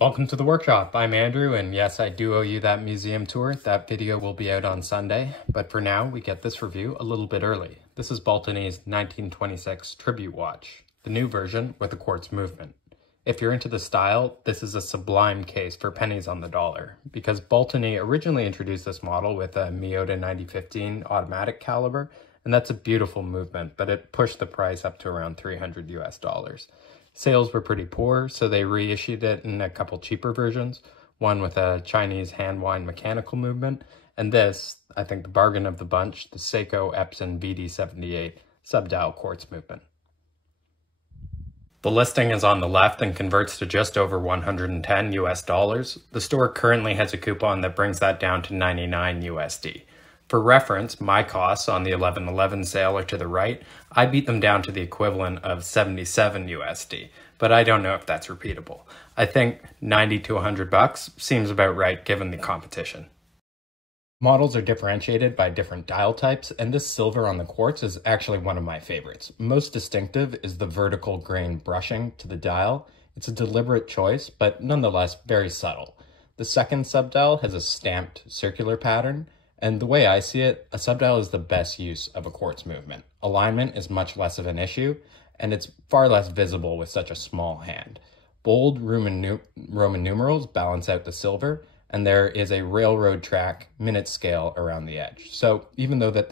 Welcome to the workshop. I'm Andrew, and yes, I do owe you that museum tour. That video will be out on Sunday, but for now, we get this review a little bit early. This is Baltany's 1926 Tribute Watch, the new version with the quartz movement. If you're into the style, this is a sublime case for pennies on the dollar, because Baltany originally introduced this model with a Miyota 9015 automatic caliber, and that's a beautiful movement, but it pushed the price up to around $300 US. Sales were pretty poor, so they reissued it in a couple cheaper versions, one with a Chinese hand-wind mechanical movement, and this, I think the bargain of the bunch, the Seiko Epson VD78 sub-dial quartz movement. The listing is on the left and converts to just over $110 US. The store currently has a coupon that brings that down to 99 USD. For reference, my costs on the 11/11 sale are to the right. I beat them down to the equivalent of 77 USD, but I don't know if that's repeatable. I think 90 to 100 bucks seems about right given the competition. Models are differentiated by different dial types, and this silver on the quartz is actually one of my favorites. Most distinctive is the vertical grain brushing to the dial. It's a deliberate choice, but nonetheless very subtle. The second subdial has a stamped circular pattern, and the way I see it, a subdial is the best use of a quartz movement. Alignment is much less of an issue, and it's far less visible with such a small hand. Bold Roman numerals balance out the silver, and there is a railroad track minute scale around the edge. So even though that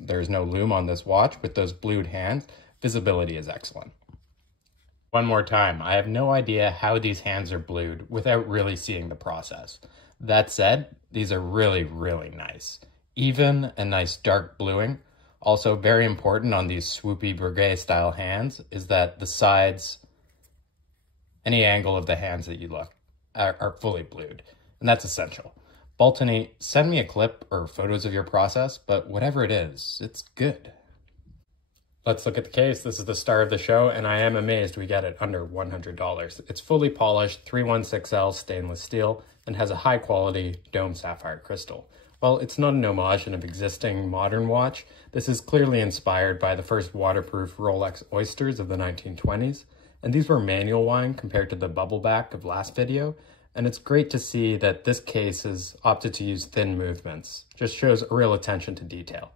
there's no lume on this watch, with those blued hands, visibility is excellent. One more time, I have no idea how these hands are blued without really seeing the process. That said, these are really, really nice. Even and nice dark bluing. Also very important on these swoopy Breguet style hands is that the sides, any angle of the hands that you look are fully blued. And that's essential. Baltany, send me a clip or photos of your process, but whatever it is, it's good. Let's look at the case. This is the star of the show, and I am amazed we get it under $100. It's fully polished 316L stainless steel and has a high quality dome sapphire crystal. While it's not an homage in an existing modern watch, this is clearly inspired by the first waterproof Rolex Oysters of the 1920s, and these were manual wind compared to the bubble back of last video, and it's great to see that this case has opted to use thin movements. Just shows a real attention to detail.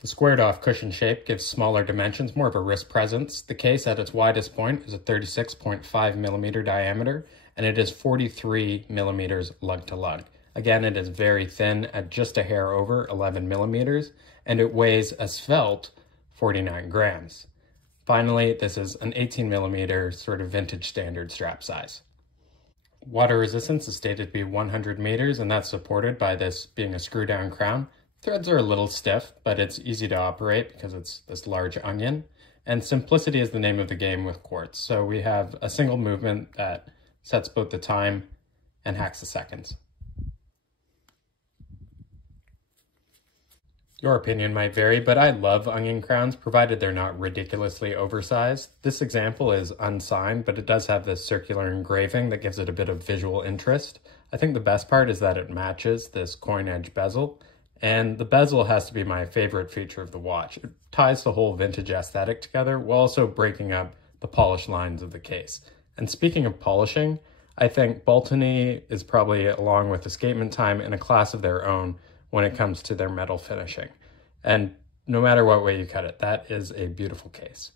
The squared off cushion shape gives smaller dimensions, more of a wrist presence. The case at its widest point is a 36.5 millimeter diameter, and it is 43 millimeters lug to lug. Again, it is very thin at just a hair over 11 millimeters, and it weighs a svelte 49 grams. Finally, this is an 18 millimeter sort of vintage standard strap size. Water resistance is stated to be 100 meters, and that's supported by this being a screw down crown. Threads are a little stiff, but it's easy to operate because it's this large onion. And simplicity is the name of the game with quartz. So we have a single movement that sets both the time and hacks the seconds. Your opinion might vary, but I love onion crowns, provided they're not ridiculously oversized. This example is unsigned, but it does have this circular engraving that gives it a bit of visual interest. I think the best part is that it matches this coin edge bezel. And the bezel has to be my favorite feature of the watch. It ties the whole vintage aesthetic together while also breaking up the polished lines of the case. And speaking of polishing, I think Baltany is probably, along with Escapement Time, in a class of their own when it comes to their metal finishing. And no matter what way you cut it, that is a beautiful case.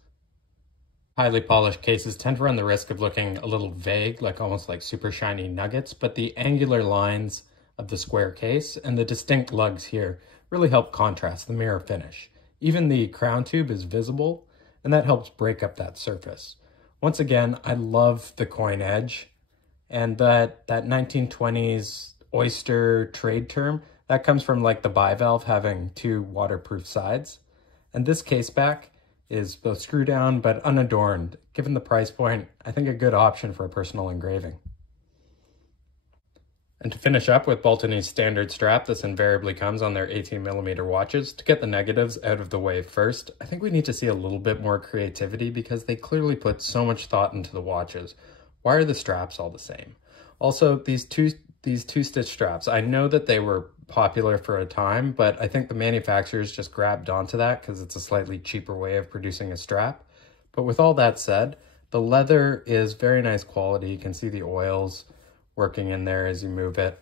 Highly polished cases tend to run the risk of looking a little vague, almost like super shiny nuggets, but the angular lines of the square case and the distinct lugs here really help contrast the mirror finish. Even the crown tube is visible, and that helps break up that surface. Once again, I love the coin edge, and that 1920s oyster trade term, that comes from the bivalve having two waterproof sides. And this case back is both screw down but unadorned. Given the price point, I think a good option for a personal engraving. And to finish up with Baltany's standard strap, this invariably comes on their 18mm watches. To get the negatives out of the way first, I think we need to see a little bit more creativity because they clearly put so much thought into the watches. Why are the straps all the same? Also, these two-stitch straps, I know that they were popular for a time, but I think the manufacturers just grabbed onto that because it's a slightly cheaper way of producing a strap. But with all that said, The leather is very nice quality. You can see the oils working in there as you move it.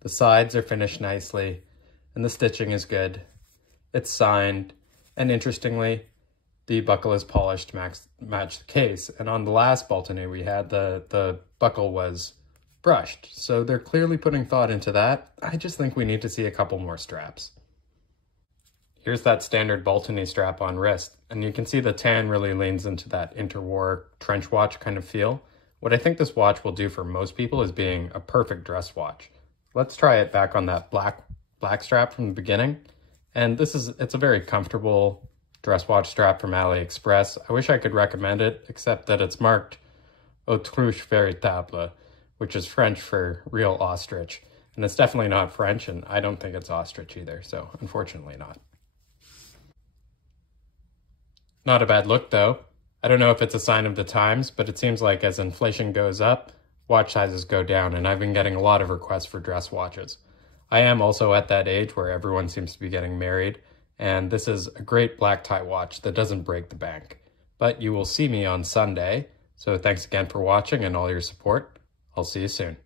The sides are finished nicely, and the stitching is good. It's signed, and interestingly, the buckle is polished to match the case. And on the last Baltany we had, the buckle was brushed. So they're clearly putting thought into that. I just think we need to see a couple more straps. Here's that standard Baltany strap on wrist, and you can see the tan really leans into that interwar trench watch kind of feel. What I think this watch will do for most people is being a perfect dress watch. Let's try it back on that black strap from the beginning. And it's a very comfortable dress watch strap from Aliexpress. I wish I could recommend it, except that it's marked Autruche Véritable, which is French for real ostrich. And it's definitely not French, and I don't think it's ostrich either, so unfortunately not. Not a bad look though. I don't know if it's a sign of the times, but it seems like as inflation goes up, watch sizes go down, and I've been getting a lot of requests for dress watches. I am also at that age where everyone seems to be getting married, and this is a great black tie watch that doesn't break the bank. But you will see me on Sunday, so thanks again for watching and all your support. I'll see you soon.